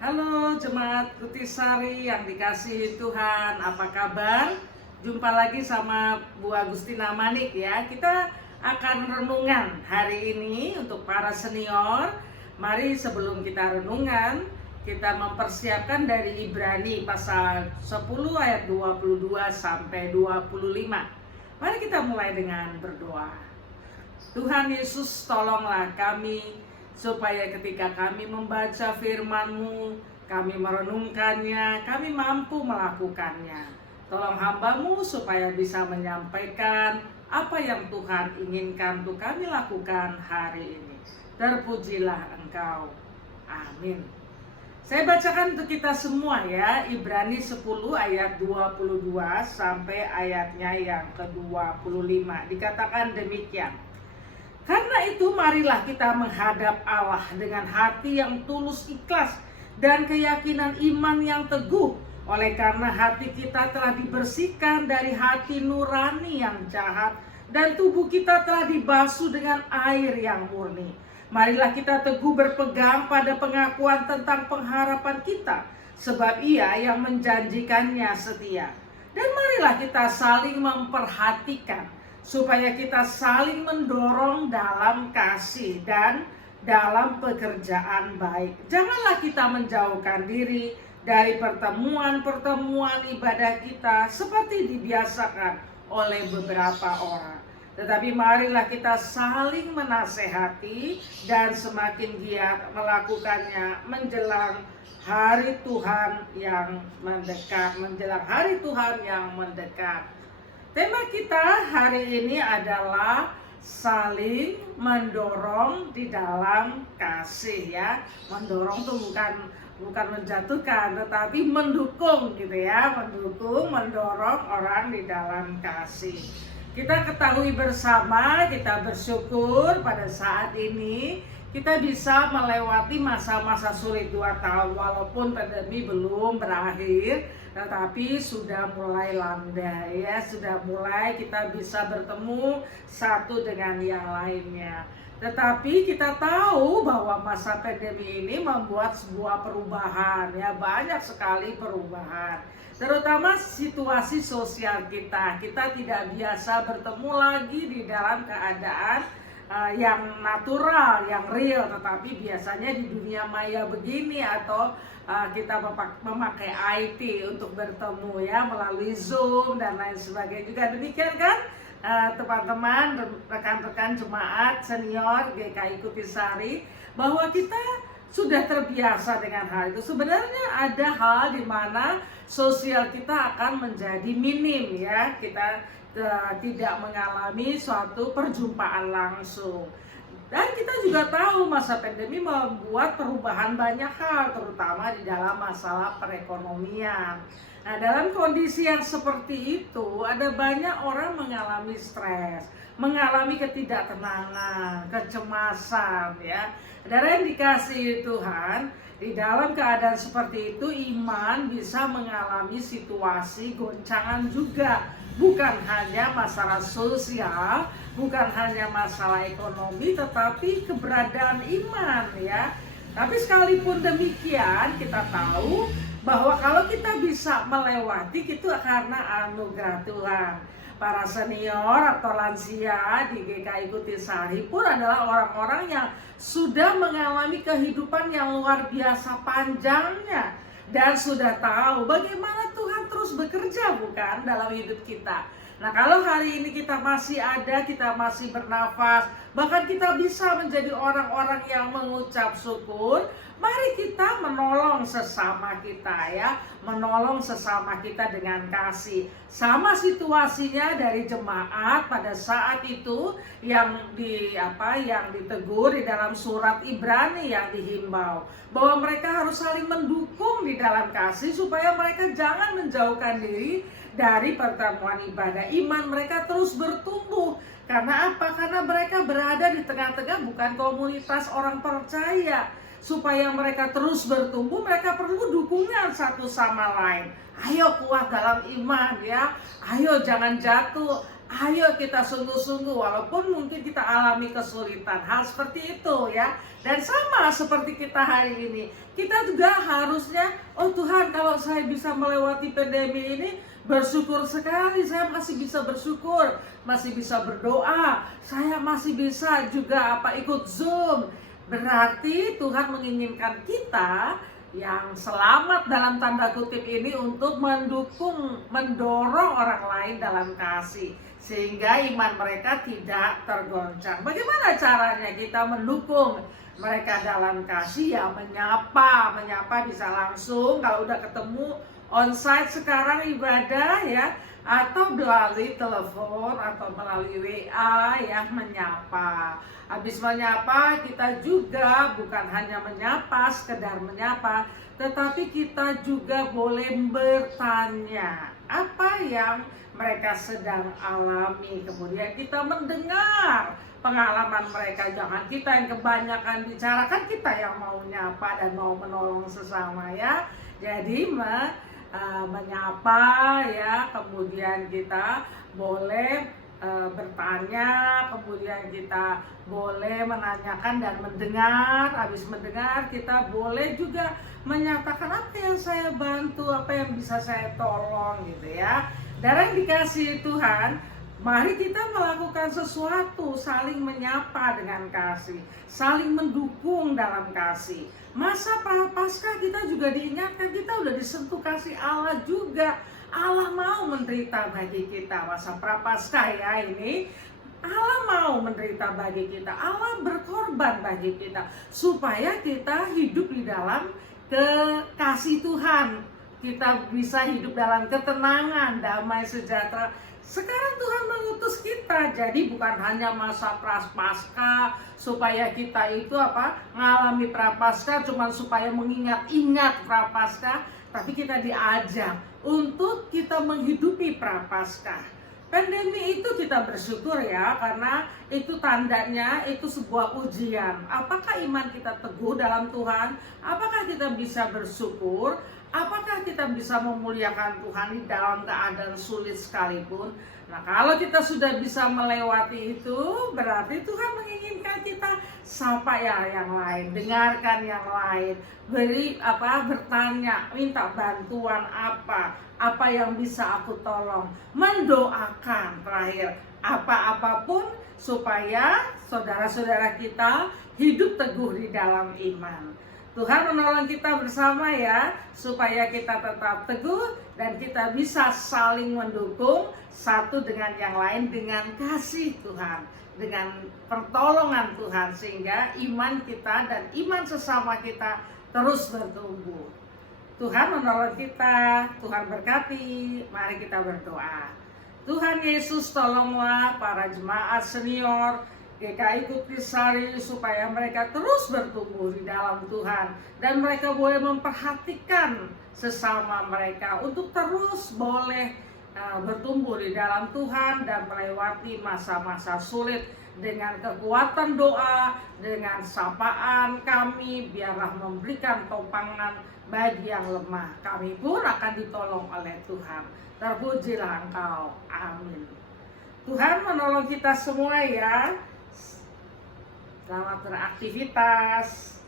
Halo jemaat Kutisari yang dikasihi Tuhan, apa kabar? Jumpa lagi sama Bu Agustina Manik ya. Kita akan renungan hari ini untuk para senior. Mari sebelum kita renungan, kita mempersiapkan dari Ibrani pasal 10 ayat 22 sampai 25. Mari kita mulai dengan berdoa. Tuhan Yesus, tolonglah kami supaya ketika kami membaca firman-Mu, kami merenungkannya, kami mampu melakukannya. Tolong hamba-Mu supaya bisa menyampaikan apa yang Tuhan inginkan untuk kami lakukan hari ini. Terpujilah Engkau. Amin. Saya bacakan untuk kita semua ya, Ibrani 10 ayat 22 sampai ayatnya yang ke-25. Dikatakan demikian. Karena itu marilah kita menghadap Allah dengan hati yang tulus ikhlas dan keyakinan iman yang teguh. Oleh karena hati kita telah dibersihkan dari hati nurani yang jahat dan tubuh kita telah dibasuh dengan air yang murni. Marilah kita teguh berpegang pada pengakuan tentang pengharapan kita, sebab Ia yang menjanjikannya setia. Dan marilah kita saling memperhatikan, supaya kita saling mendorong dalam kasih dan dalam pekerjaan baik. Janganlah kita menjauhkan diri dari pertemuan-pertemuan ibadah kita seperti dibiasakan oleh beberapa orang. Tetapi marilah kita saling menasehati dan semakin giat melakukannya menjelang hari Tuhan yang mendekat. Menjelang hari Tuhan yang mendekat. Tema kita hari ini adalah saling mendorong di dalam kasih ya. Mendorong itu bukan menjatuhkan, tetapi mendukung gitu ya. Mendorong orang di dalam kasih. Kita ketahui bersama, kita bersyukur pada saat ini kita bisa melewati masa-masa sulit 2 tahun walaupun pandemi belum berakhir, tetapi sudah mulai landai ya, sudah mulai kita bisa bertemu satu dengan yang lainnya. Tetapi kita tahu bahwa masa pandemi ini membuat sebuah perubahan ya, banyak sekali perubahan. Terutama situasi sosial kita tidak biasa bertemu lagi di dalam keadaan yang natural, yang real, tetapi biasanya di dunia maya begini atau kita memakai IT untuk bertemu ya melalui Zoom dan lain sebagainya juga demikian kan teman-teman, rekan-rekan jemaat senior GKI Kutisari, bahwa kita sudah terbiasa dengan hal itu. Sebenarnya ada hal di mana sosial kita akan menjadi minim ya, kita tidak mengalami suatu perjumpaan langsung. Dan kita juga tahu masa pandemi membuat perubahan banyak hal, terutama di dalam masalah perekonomian. Nah, dalam kondisi yang seperti itu, ada banyak orang mengalami stres, mengalami ketidaktenangan, kecemasan ya. Saudara yang dikasihi Tuhan, di dalam keadaan seperti itu iman bisa mengalami situasi goncangan juga. Bukan hanya masalah sosial, bukan hanya masalah ekonomi, tetapi keberadaan iman ya. Tapi sekalipun demikian, kita tahu bahwa kalau kita bisa melewati itu karena anugerah Tuhan. Para senior atau lansia di GKI Kutisari pun adalah orang-orang yang sudah mengalami kehidupan yang luar biasa panjangnya dan sudah tahu bagaimana Tuhan terus bekerja bukan dalam hidup kita. Nah, kalau hari ini kita masih ada, kita masih bernafas, bahkan kita bisa menjadi orang-orang yang mengucap syukur, mari kita menolong sesama kita ya, menolong sesama kita dengan kasih. Sama situasinya dari jemaat pada saat itu yang ditegur di dalam surat Ibrani yang dihimbau bahwa mereka harus saling mendukung di dalam kasih supaya mereka jangan menjauhkan diri dari pertemuan ibadah. Iman mereka terus bertumbuh. Karena apa? Karena mereka berada di tengah-tengah bukan komunitas orang percaya. Supaya mereka terus bertumbuh, mereka perlu dukungan satu sama lain. Ayo kuat dalam iman ya. Ayo jangan jatuh. Ayo kita sungguh-sungguh, walaupun mungkin kita alami kesulitan, hal seperti itu ya. Dan sama seperti kita hari ini, kita juga harusnya, oh Tuhan, kalau saya bisa melewati pandemi ini, bersyukur sekali, saya masih bisa bersyukur, masih bisa berdoa, saya masih bisa juga ikut Zoom. Berarti Tuhan menginginkan kita yang selamat dalam tanda kutip ini untuk mendorong orang lain dalam kasih, sehingga iman mereka tidak tergoncang. Bagaimana caranya kita mendukung mereka dalam kasih? Ya menyapa bisa langsung kalau udah ketemu onsite sekarang ibadah ya, atau melalui telepon atau melalui WA ya, menyapa. Habis menyapa, kita juga bukan hanya menyapa, sekedar menyapa, tetapi kita juga boleh bertanya apa yang mereka sedang alami. Kemudian kita mendengar pengalaman mereka. Jangan kita yang kebanyakan bicara, kan kita yang mau nyapa dan mau menolong sesama ya. Jadi menyapa ya, kemudian kita boleh bertanya, kemudian kita boleh menanyakan dan mendengar. Habis mendengar, kita boleh juga menyatakan apa yang saya bantu, apa yang bisa saya tolong gitu ya. Dan dikasihi Tuhan, mari kita melakukan sesuatu, saling menyapa dengan kasih, saling mendukung dalam kasih. Masa Prapaskah kita juga diingatkan, kita udah disentuh kasih Allah juga. Allah mau menderita bagi kita. Masa Prapaskah ya ini, Allah mau menderita bagi kita, Allah berkorban bagi kita, supaya kita hidup di dalam kasih Tuhan. Kita bisa hidup dalam ketenangan, damai, sejahtera. Sekarang Tuhan mengutus kita, jadi bukan hanya masa Prapaskah supaya kita itu mengalami Prapaskah cuma supaya mengingat-ingat Prapaskah, tapi kita diajak untuk kita menghidupi Prapaskah. Pandemi itu kita bersyukur ya, karena itu tandanya itu sebuah ujian. Apakah iman kita teguh dalam Tuhan? Apakah kita bisa bersyukur? Apakah kita bisa memuliakan Tuhan di dalam keadaan sulit sekalipun? Nah, kalau kita sudah bisa melewati itu, berarti Tuhan menginginkan kita sapa ya yang lain, dengarkan yang lain, bertanya, minta bantuan apa yang bisa aku tolong, mendoakan terakhir, apapun supaya saudara-saudara kita hidup teguh di dalam iman. Tuhan menolong kita bersama ya, supaya kita tetap teguh dan kita bisa saling mendukung satu dengan yang lain dengan kasih Tuhan, dengan pertolongan Tuhan, sehingga iman kita dan iman sesama kita terus bertumbuh. Tuhan menolong kita, Tuhan berkati. Mari kita berdoa. Tuhan Yesus, tolonglah para jemaat senior GKI Kutrisari supaya mereka terus bertumbuh di dalam Tuhan, dan mereka boleh memperhatikan sesama mereka untuk terus boleh bertumbuh di dalam Tuhan dan melewati masa-masa sulit dengan kekuatan doa, dengan sapaan kami, biarlah memberikan topangan bagi yang lemah. Kami pun akan ditolong oleh Tuhan. Terpujilah Engkau. Amin. Tuhan menolong kita semua ya. Selamat beraktivitas.